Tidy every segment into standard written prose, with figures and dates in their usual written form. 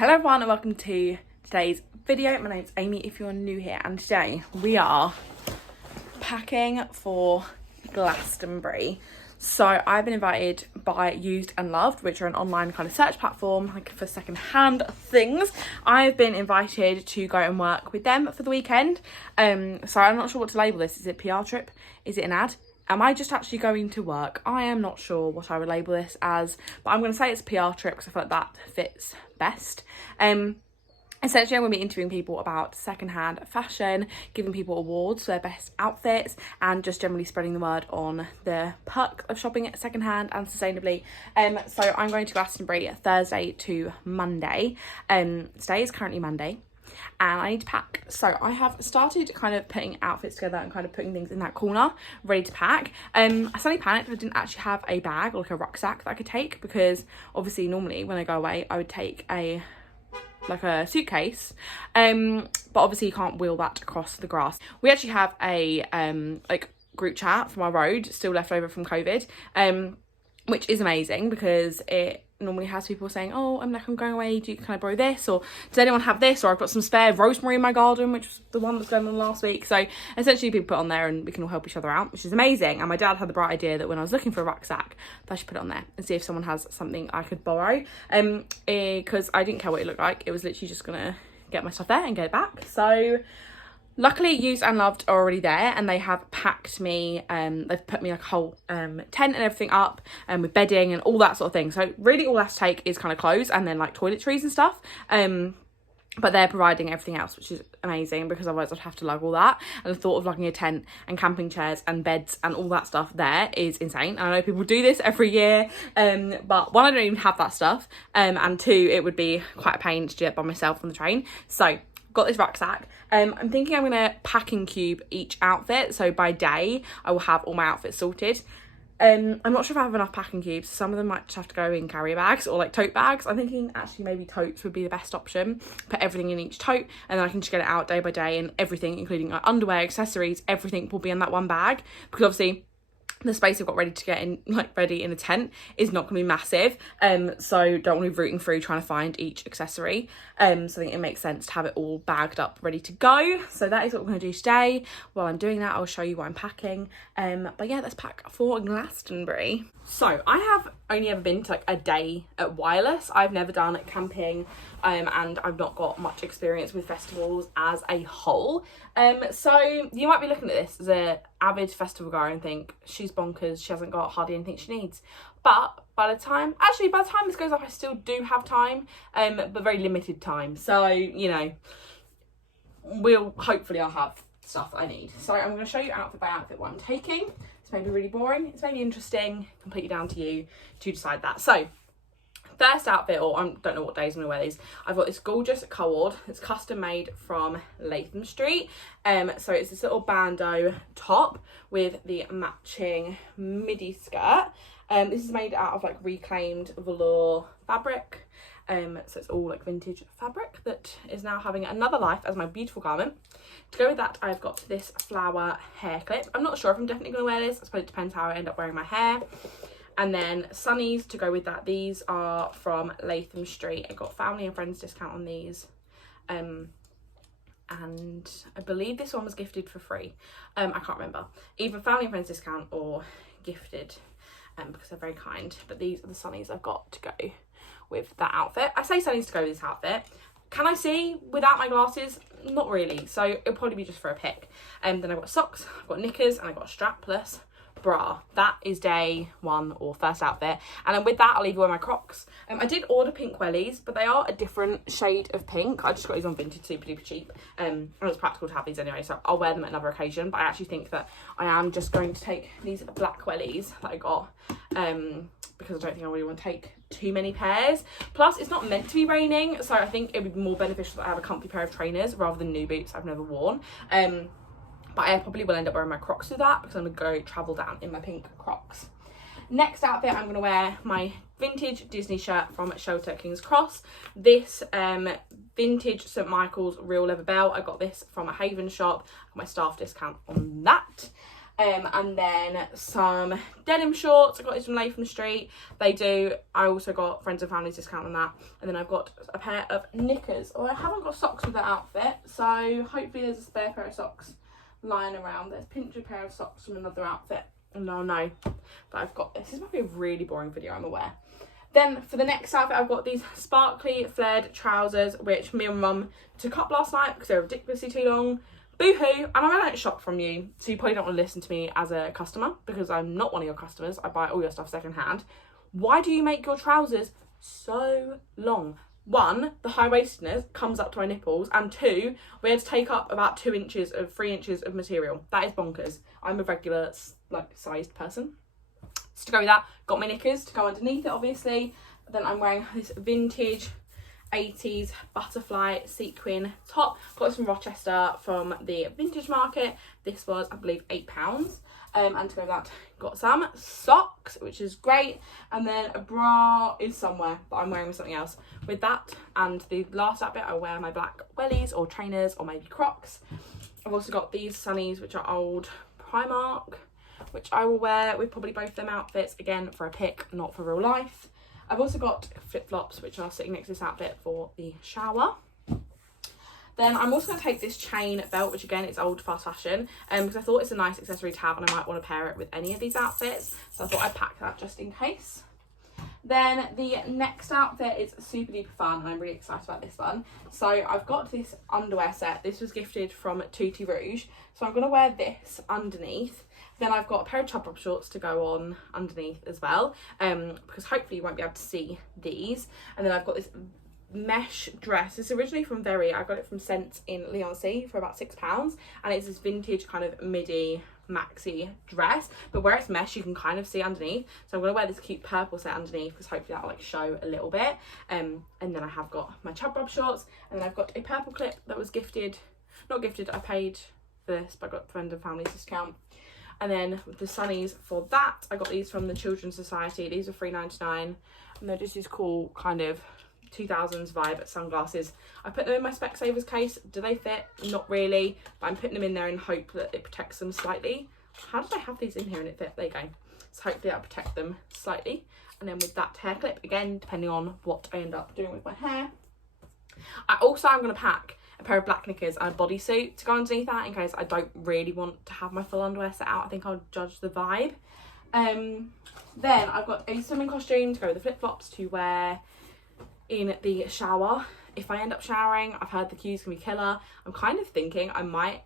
Hello everyone and welcome to today's video. My name's Amy if you're new here, and today we are packing for Glastonbury. So I've been invited by Used and Loved, which are an online kind of search platform like for second-hand things. I've been invited to go and work with them for the weekend. So I'm not sure what to label this. Is it PR trip? Is it an ad? Am I just actually going to work? I am not sure what I would label this as, but I'm going to say it's a PR trip because I feel like that fits best. Essentially, I'm going to be interviewing people about secondhand fashion, giving people awards for their best outfits, and just generally spreading the word on the perks of shopping at secondhand and sustainably. So I'm going to Glastonbury Thursday to Monday. Today is currently Monday, and I need to pack. So I have started kind of putting outfits together and kind of putting things in that corner ready to pack. I suddenly panicked. I didn't actually have a bag or like a rucksack that I could take, because obviously normally when I go away I would take a suitcase, but obviously you can't wheel that across the grass. We actually have a group chat from our road still left over from COVID, which is amazing because it normally has people saying, oh, I'm going away, can I borrow this, or does anyone have this, or I've got some spare rosemary in my garden, which was the one that's going on last week. So essentially people put on there and we can all help each other out, which is amazing. And my dad had the bright idea that when I was looking for a rucksack that I should put it on there and see if someone has something I could borrow, because I didn't care what it looked like. It was literally just gonna get my stuff there and get it back. So luckily Used and Loved are already there, and they have packed me, they've put me like a whole tent and everything up, with bedding and all that sort of thing. So really all that's to take is kind of clothes and then like toiletries and stuff, but they're providing everything else, which is amazing because otherwise I'd have to lug all that, and the thought of lugging a tent and camping chairs and beds and all that stuff there is insane. I know people do this every year, but one, I don't even have that stuff, and two, it would be quite a pain to do it by myself on the train. So got this rucksack. I'm thinking I'm gonna packing cube each outfit, so by day I will have all my outfits sorted. I'm not sure if I have enough packing cubes. Some of them might just have to go in carrier bags or like tote bags. I'm thinking actually maybe totes would be the best option. Put everything in each tote and then I can just get it out day by day, and everything, including like underwear, accessories, everything will be in that one bag, because obviously the space I've got ready to get in, like ready in a tent, is not going to be massive, so don't want to be rooting through trying to find each accessory, so I think it makes sense to have it all bagged up ready to go. So that is what we're going to do today. While I'm doing that, I'll show you what I'm packing, but yeah, let's pack for Glastonbury. So I have only ever been to like a day at Wireless. I've never done camping, and I've not got much experience with festivals as a whole, so you might be looking at this as an avid festival goer and think she's bonkers, she hasn't got hardly anything she needs. But by the time this goes up, I still do have time, but very limited time, so you know, I'll have stuff that I need. So I'm going to show you outfit by outfit what I'm taking. It's maybe really boring, it's maybe interesting, completely down to you to decide that. So first outfit, or I don't know what days I'm gonna wear these, I've got this gorgeous cord. It's custom made from Latham Street. So it's this little bandeau top with the matching midi skirt. This is made out of like reclaimed velour fabric. So it's all like vintage fabric that is now having another life as my beautiful garment. To go with that, I've got this flower hair clip. I'm not sure if I'm definitely going to wear this. I suppose it depends how I end up wearing my hair. And then sunnies to go with that. These are from Latham Street. I got family and friends discount on these. And I believe this one was gifted for free. I can't remember. Either family and friends discount or gifted, because they're very kind. But these are the sunnies I've got to go with that outfit. I say sunnies to go with this outfit. Can I see without my glasses? Not really. So it'll probably be just for a pic. Then I've got socks, I've got knickers, and I've got a strapless bra. That is day one or first outfit. And then with that, I'll either wear my Crocs. I did order pink wellies, but they are a different shade of pink. I just got these on Vinted, super duper cheap. And it's practical to have these anyway, so I'll wear them at another occasion. But I actually think that I am just going to take these black wellies that I got, because I don't think I really want to take too many pairs. Plus, it's not meant to be raining, so I think it would be more beneficial that I have a comfy pair of trainers rather than new boots I've never worn. But I probably will end up wearing my Crocs with that, because I'm going to go travel down in my pink Crocs. Next outfit, I'm going to wear my vintage Disney shirt from Shelter King's Cross. This vintage St Michael's real leather belt. I got this from a Haven shop. I got my staff discount on that. And then some denim shorts. I got these from Latham Street. I also got friends and family's discount on that. And then I've got a pair of knickers. Oh, I haven't got socks with that outfit, so hopefully there's a spare pair of socks lying around. There's pinch a pair of socks from another outfit. No, but I've got this. This might be a really boring video, I'm aware. Then for the next outfit, I've got these sparkly flared trousers, which me and mum took up last night because they're ridiculously too long. Boo-hoo, and I don't shop from you, so you probably don't want to listen to me as a customer because I'm not one of your customers. I buy all your stuff secondhand. Why do you make your trousers so long? One, the high-waistedness comes up to my nipples, and two, we had to take up about 3 inches of material. That is bonkers. I'm a regular, sized person. So to go with that, got my knickers to go underneath it, obviously. Then I'm wearing this vintage 80s butterfly sequin top. Got this from Rochester from the vintage market. This was, I believe, £8. And to go with that, got some socks, which is great. And then a bra is somewhere, but I'm wearing with something else. With that, and the last outfit, I wear my black wellies or trainers or maybe Crocs. I've also got these sunnies, which are old Primark, which I will wear with probably both them outfits, again, for a pic, not for real life. I've also got flip-flops, which are sitting next to this outfit for the shower. Then I'm also going to take this chain belt, which again, it's old fast fashion, because I thought it's a nice accessory to have and I might want to pair it with any of these outfits. So I thought I'd pack that just in case. Then the next outfit is super duper fun and I'm really excited about this one. So I've got this underwear set. This was gifted from Tutti Rouge. So I'm going to wear this underneath. Then I've got a pair of chop-up shorts to go on underneath as well, because hopefully you won't be able to see these. And then I've got this mesh dress. It's originally from Very. I got it from Sense in Leigh-on-Sea for about £6, and it's this vintage kind of midi maxi dress, but where it's mesh you can kind of see underneath. So I'm going to wear this cute purple set underneath because hopefully that'll show a little bit. And then I have got my chub-rub shorts, and then I've got a purple clip that was I paid for this, but I got friend and family's discount. And then the sunnies for that, I got these from the Children's Society. These are $3.99, and they're just this cool kind of 2000s vibe sunglasses. I put them in my Specsavers case. Do they fit? Not really, but I'm putting them in there in hope that it protects them slightly. How did I have these in here and it fit? There you go. So hopefully that'll protect them slightly. And then with that hair clip, again, depending on what I end up doing with my hair. I also am going to pack a pair of black knickers and a bodysuit to go underneath that in case I don't really want to have my full underwear set out. I think I'll judge the vibe. Then I've got a swimming costume to go with the flip-flops to wear in the shower. If I end up showering, I've heard the queues can be killer. I'm kind of thinking I might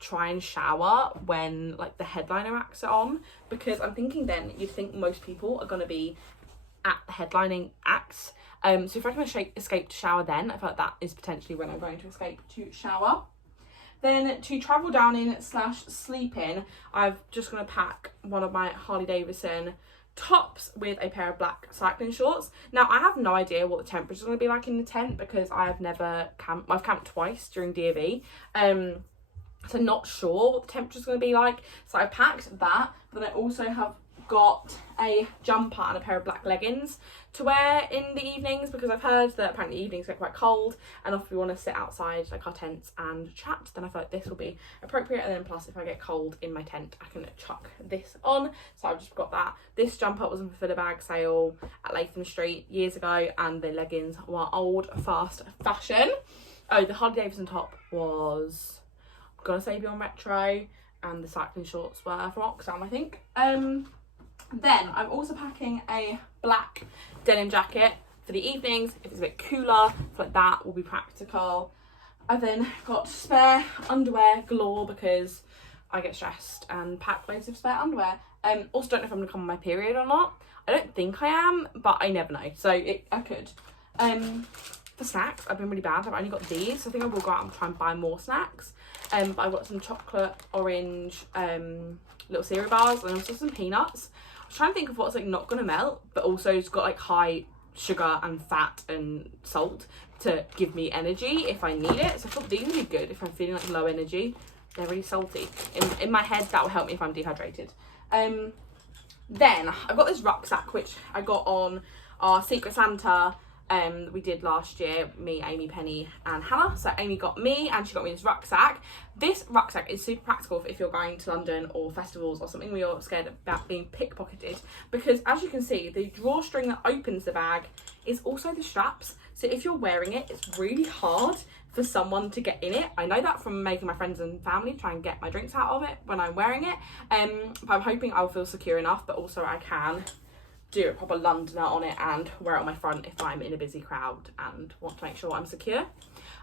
try and shower when the headliner acts are on, because I'm thinking then you'd think most people are going to be at the headlining acts. So if I can escape to shower then, I feel like that is potentially when I'm going to escape to shower. Then to travel down in / sleep in, I'm just going to pack one of my Harley Davidson tops with a pair of black cycling shorts. Now I have no idea what the temperature is going to be like in the tent because I have never camped. I've camped twice during DOV, so not sure what the temperature is going to be like. So I packed that, but then I also have got a jumper and a pair of black leggings to wear in the evenings because I've heard that apparently evenings get quite cold, and if we want to sit outside our tents and chat, then I feel like this will be appropriate. And then plus if I get cold in my tent I can chuck this on. So I've just got that. This jumper was on the filler bag sale at Latham Street years ago, and the leggings were old fast fashion. Oh, the Harley Davidson top was, I'm gonna say, beyond retro, and the cycling shorts were from Oxfam, I think. Then I'm also packing a black denim jacket for the evenings if it's a bit cooler. I feel like that will be practical. I've then got spare underwear galore because I get stressed and pack loads of spare underwear. Also don't know if I'm gonna come on my period or not. I don't think I am, but I never know, so I could. For snacks, I've been really bad. I've only got these, so I think I will go out and try and buy more snacks. But I've got some chocolate orange little cereal bars and also some peanuts. I'm trying to think of what's not gonna melt, but also it's got high sugar and fat and salt to give me energy if I need it. So I thought these would be good if I'm feeling low energy. They're really salty. In my head, that will help me if I'm dehydrated. Then I've got this rucksack which I got on our Secret Santa we did last year, me, Amy, Penny and Hannah. So Amy got me and she got me this rucksack. This rucksack is super practical if you're going to London or festivals or something where you're scared about being pickpocketed, because as you can see, the drawstring that opens the bag is also the straps. So if you're wearing it, it's really hard for someone to get in it. I know that from making my friends and family try and get my drinks out of it when I'm wearing it. But I'm hoping I'll feel secure enough, but also I can do a proper Londoner on it and wear it on my front if I'm in a busy crowd and want to make sure I'm secure.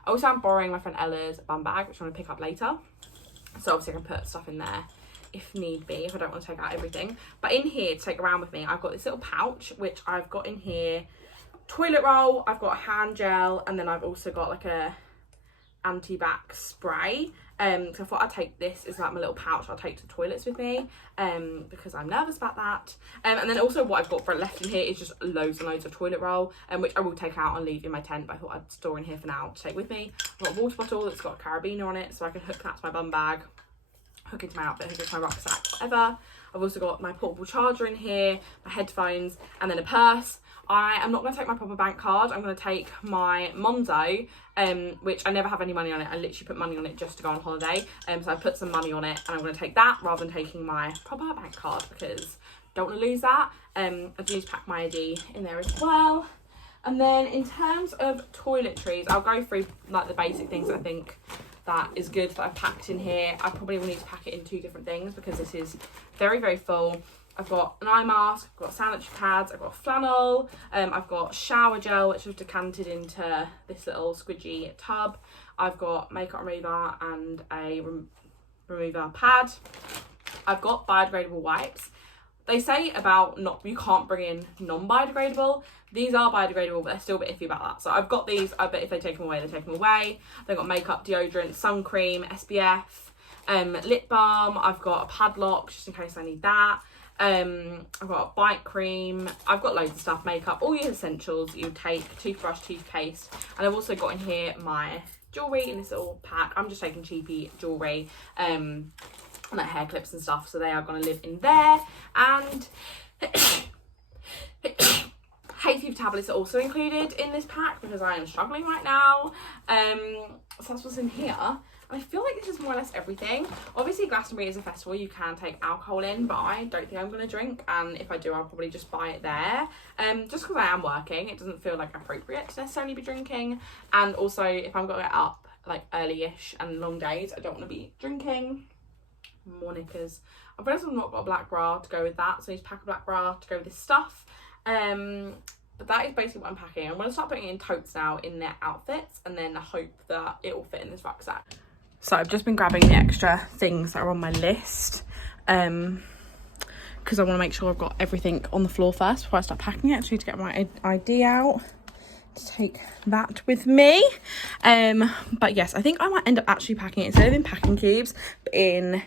I also am borrowing my friend Ella's bum bag, which I'm going to pick up later. So obviously I can put stuff in there if need be, if I don't want to take out everything. But in here to take around with me, I've got this little pouch, which I've got in here toilet roll, I've got a hand gel, and then I've also got like a anti-bac spray. So I thought I'd take this as like my little pouch I'll take to toilets with me, because I'm nervous about that. And then also what I've got for left in here is just loads and loads of toilet roll, which I will take out and leave in my tent, but I thought I'd store in here for now to take with me. I've got a water bottle that's got a carabiner on it, so I can hook that to my bum bag, hook into my outfit, hook into my rucksack, whatever. I've also got my portable charger in here, my headphones, and then a purse. I am not going to take my proper bank card. I'm going to take my Monzo, which I never have any money on it. I literally put money on it just to go on holiday. So I put some money on it and I'm going to take that rather than taking my proper bank card because I don't want to lose that. I do need to pack my ID in there as well. And then in terms of toiletries, I'll go through like the basic things I think that is good that I've packed in here. I probably will need to pack it in 2 different things because this is very, very full. I've got an eye mask, I've got sanitary pads, I've got flannel, I've got shower gel, which I've decanted into this little squidgy tub. I've got makeup remover and a remover pad. I've got biodegradable wipes. They say about you can't bring in non-biodegradable. These are biodegradable, but they're still a bit iffy about that. So I've got these, I bet if they take them away, they take them away. They've got makeup, deodorant, sun cream, SPF, lip balm. I've got a padlock, just in case I need that. I've got a bite cream, I've got loads of stuff, makeup, all your essentials you take, toothbrush, toothpaste, and I've also got in here my jewellery in this little pack. I'm just taking cheapy jewellery, like hair clips and stuff, so they are going to live in there. And hay fever tablets are also included in this pack because I am struggling right now. So that's what's in here. I feel like this is more or less everything. Obviously Glastonbury is a festival, you can take alcohol in, but I don't think I'm going to drink, and if I do I'll probably just buy it there. Just because I am working, it doesn't feel like appropriate to necessarily be drinking, and also if I'm going to get up like early-ish and long days, I don't want to be drinking. More knickers. I've realised I've not got a black bra to go with that, so I need to pack a black bra to go with this stuff. But that is basically what I'm packing. I'm going to start putting it in totes now in their outfits, and then I hope that it will fit in this rucksack. So I've just been grabbing the extra things that are on my list, because I want to make sure I've got everything on the floor first before I start packing it. I just need to get my ID out to take that with me. But yes, I think I might end up actually packing it instead of in packing cubes, but in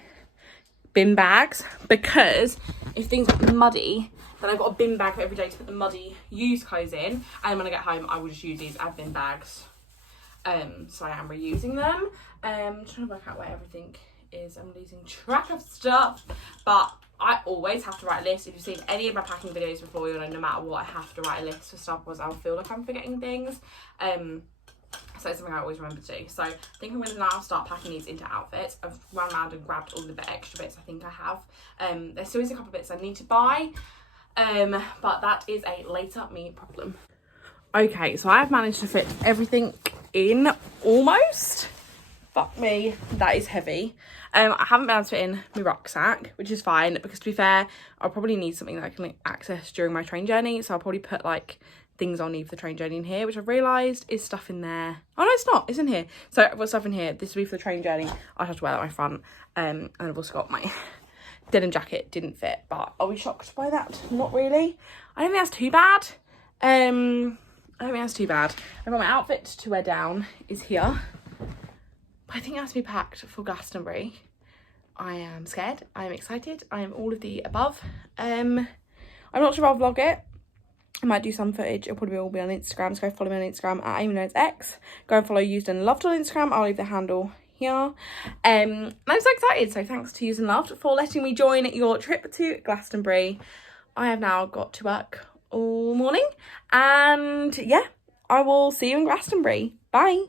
bin bags, because if things get muddy, then I've got a bin bag for every day to put the muddy used clothes in, and when I get home I will just use these as bin bags. So I am reusing them. I'm trying to work out where everything is. I'm losing track of stuff, but I always have to write a list. If you've seen any of my packing videos before, you'll know no matter what I have to write a list for stuff, because I'll feel like I'm forgetting things. So it's something I always remember to do. So I think I'm going to now start packing these into outfits. I've run around and grabbed all of the extra bits I think I have. There still is a couple of bits I need to buy, but that is a later me problem. Okay, so I've managed to fit everything in almost. Fuck me, that is heavy. I haven't been able to fit in my rucksack, which is fine, because to be fair, I'll probably need something that I can access during my train journey, so I'll probably put like things I'll need for the train journey in here, which I've realised is stuff in there. Oh no, it's not, it's in here. So I've got stuff in here. This will be for the train journey. I'll have to wear that at my front. And I've also got my denim jacket, didn't fit, but are we shocked by that? Not really. I don't think that's too bad. I don't think that's too bad. I've got my outfit to wear down is here. I think it has to be packed for Glastonbury. I am scared, I am excited, I am all of the above. I'm not sure I'll vlog it. I might do some footage, it'll probably all be on Instagram, so go follow me on Instagram at AmyKnowsX. Go and follow Used and Loved on Instagram, I'll leave the handle here. I'm so excited, so thanks to Used and Loved for letting me join your trip to Glastonbury. I have now got to work all morning, and yeah, I will see you in Glastonbury. Bye.